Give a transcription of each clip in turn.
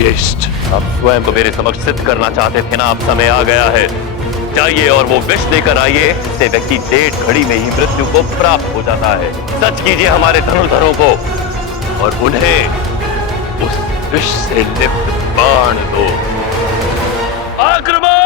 ज्येष्ठ, आप स्वयं को मेरे समक्ष सिद्ध करना चाहते थे ना, अब समय आ गया है। जाइए और वो विष लेकर आइए, इससे व्यक्ति 1.5 घड़ी में ही मृत्यु को प्राप्त हो जाता है। सच कीजिए हमारे धनुर्धरों को और उन्हें उस विष से लिप्त बाण दो। आक्रमण!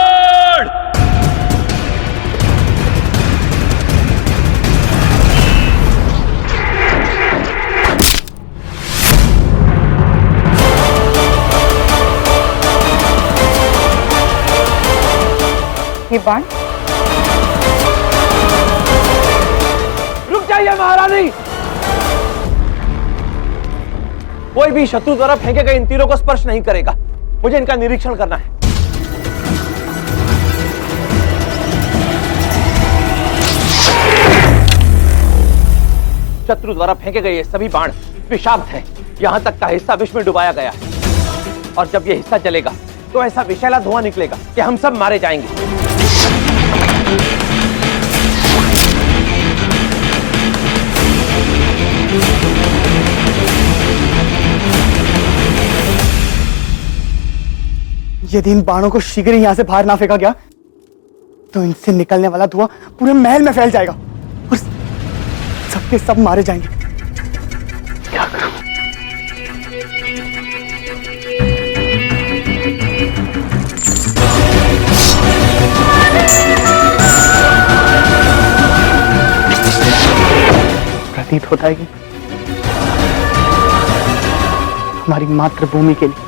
ये बाण? रुक जाइए महारानी। कोई भी शत्रु द्वारा फेंके गए इन तीरों को स्पर्श नहीं करेगा। मुझे इनका निरीक्षण करना है। शत्रु द्वारा फेंके गए ये सभी बाण विषाक्त हैं। यहां तक का हिस्सा विष में डुबाया गया है और जब ये हिस्सा चलेगा तो ऐसा विषैला धुआं निकलेगा कि हम सब मारे जाएंगे। यदि इन बाणों को शीघ्र ही यहां से बाहर ना फेंका गया तो इनसे निकलने वाला धुआं पूरे महल में फैल जाएगा और सबके सब मारे जाएंगे। क्या करूं? प्रतीत होता है कि हमारी मातृभूमि के लिए,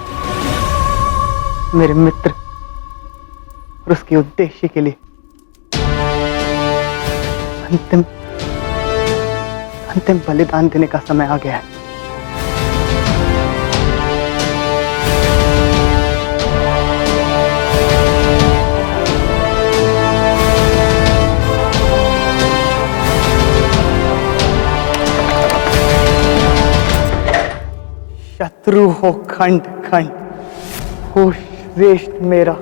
मेरे मित्र और उसके उद्देश्य के लिए अंतिम बलिदान देने का समय आ गया है। शत्रु हो खंड खंड, हो श्रेष्ठ मेरा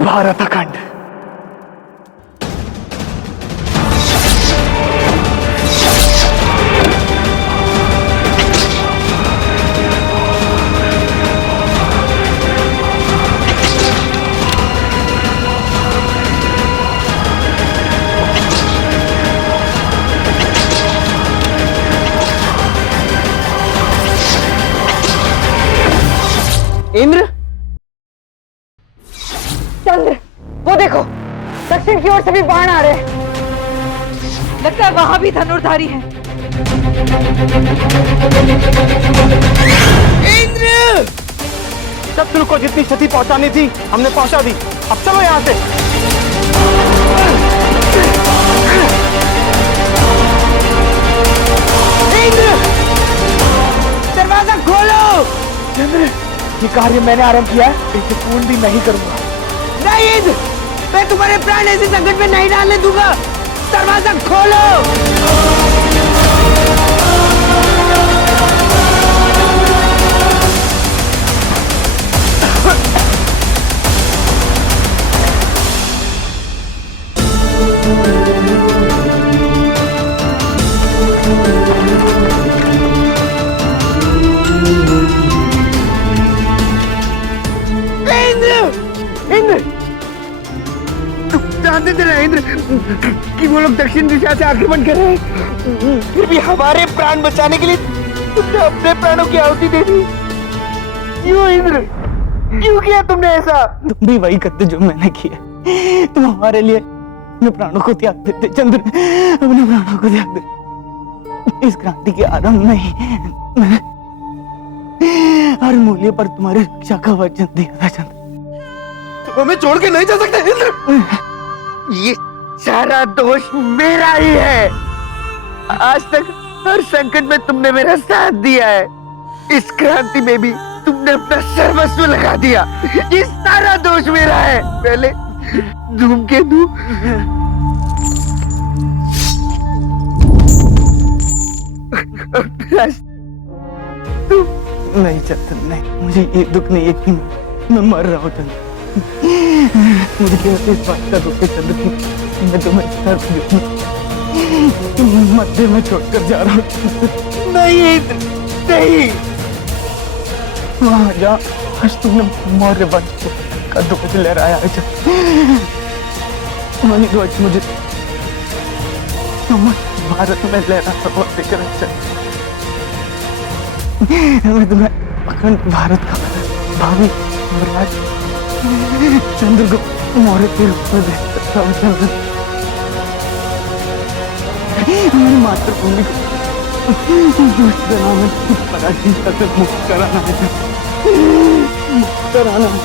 भारत अखंड। इंद्र, चंद्र, वो देखो, दक्षिण की ओर से भी बाण आ रहे हैं। लगता है वहां भी धनुर्धारी हैं। इंद्र! शत्रु को जितनी क्षति पहुंचानी थी हमने पहुंचा दी। अब चलो यहां से। इंद्र! दरवाजा खोलो। चंद्र, ये कार्य मैंने आरंभ किया है, इसे पूर्ण भी नहीं करूंगा। नहीं इंद्र, मैं तुम्हारे प्राण ऐसे संकट में नहीं डालने दूंगा। दरवाजा खोलो। जानते थे ना इंद्र कि वो लोग दक्षिण दिशा से आक्रमण कर रहे हैं, फिर भी हमारे प्राण बचाने के लिए तुमने अपने प्राणों की आहुति दे दी। क्यों इंद्र, क्यों किया तुमने ऐसा? तुम भी वही करते जो मैंने किया। तुम हमारे लिए अपने प्राणों को त्याग देते चंद्र, अपने प्राणों को त्याग दे। इस क्रांति के आरंभ में ही मैंने हर मूल्य पर तुम्हारी रक्षा का वचन दिया था चंद्र। तुम हमें छोड़ के नहीं जा सकते इंद्र। ये सारा दोष मेरा ही है। आज तक हर संकट में तुमने मेरा साथ दिया है। इस क्रांति में भी तुमने अपना सर्वस्व लगा दिया। ये सारा दोष मेरा है। पहले धूमकेतु, तुम नहीं चंदन, नहीं, मुझे ये दुख नहीं है कि मैं मर रहा हूँ चंदन। मुझे केवल इस बात का दुख है चंदन कि मैं तुम्हें मध्य में छोड़कर जा रहा हूँ। नहीं नहीं, वहां जहाँ आज तुमने मौर्य वंश का ध्वज लहराया है जब वही ध्वज मुझे भारत में लहराता हुआ दिख रहा है। मैं तुम्हें अखंड भारत का भावी राज चंद्रगुप्त मौर्य के रूप में देख सकता हूँ। चंद्र हमारी मातृभूमि को दुष्ट में पराधीनता से मुक्त कराना है, मुक्त कराना है।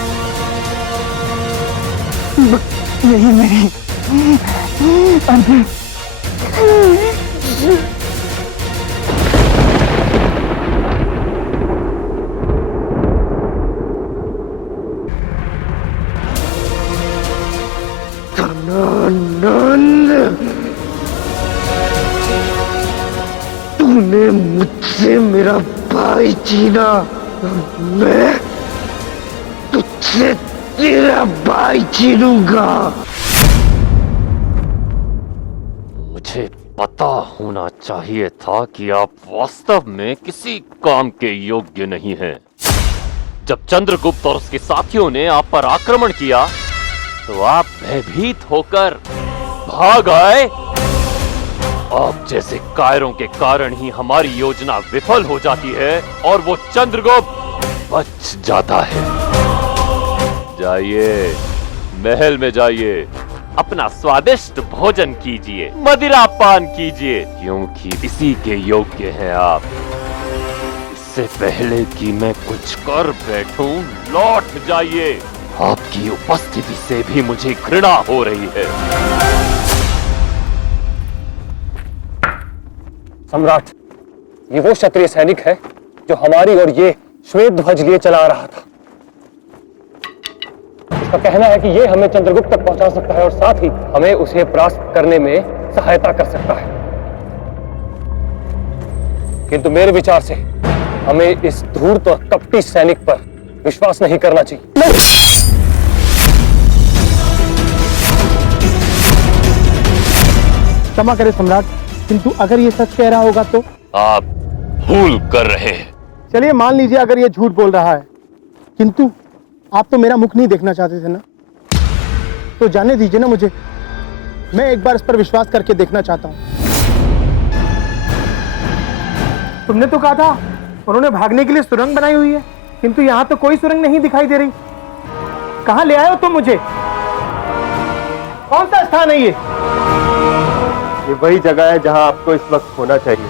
यही मेरी अंतिम तूने मुझसे मेरा भाई छीना, मैं तुझसे तेरा भाई छीनूंगा। मुझे पता होना चाहिए था कि आप वास्तव में किसी काम के योग्य नहीं हैं। जब चंद्रगुप्त और उसके साथियों ने आप पर आक्रमण किया तो आप भयभीत होकर भाग आए। आप जैसे कायरों के कारण ही हमारी योजना विफल हो जाती है और वो चंद्रगुप्त बच जाता है। जाइए, महल में जाइए, अपना स्वादिष्ट भोजन कीजिए, मदिरा पान कीजिए, क्योंकि इसी के योग्य हैं आप। इससे पहले कि मैं कुछ कर बैठूं, लौट जाइए। आपकी उपस्थिति से भी मुझे घृणा हो रही है। सम्राट, ये वो क्षत्रिय सैनिक है जो हमारी और ये श्वेत ध्वज लिए चला रहा था। उसका कहना है कि ये हमें चंद्रगुप्त तक पहुंचा सकता है और साथ ही हमें उसे परास्त करने में सहायता कर सकता है। किंतु मेरे विचार से हमें इस धूर्त और कपटी सैनिक पर विश्वास नहीं करना चाहिए। क्षमा करें सम्राट, किंतु अगर ये सच कह रहा होगा तो? आप भूल कर रहे हैं। चलिए मान लीजिए अगर ये झूठ बोल रहा है, किंतु आप तो मेरा मुख नहीं देखना चाहते थे ना, तो जाने दीजिए ना मुझे। मैं एक बार इस पर विश्वास करके देखना चाहता हूं। तुमने तो कहा था उन्होंने भागने के लिए सुरंग बनाई हुई है, किंतु यहां तो कोई सुरंग नहीं दिखाई दे रही। कहां ले आए हो तुम मुझे? कौन सा स्थान है ये? ये वही जगह है जहां आपको इस वक्त होना चाहिए।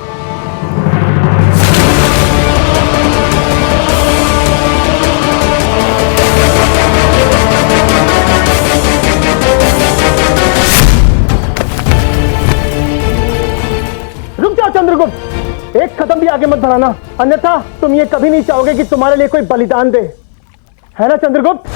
रुक जाओ चंद्रगुप्त, एक कदम भी आगे मत बढ़ाना, अन्यथा तुम ये कभी नहीं चाहोगे कि तुम्हारे लिए कोई बलिदान दे, है ना चंद्रगुप्त?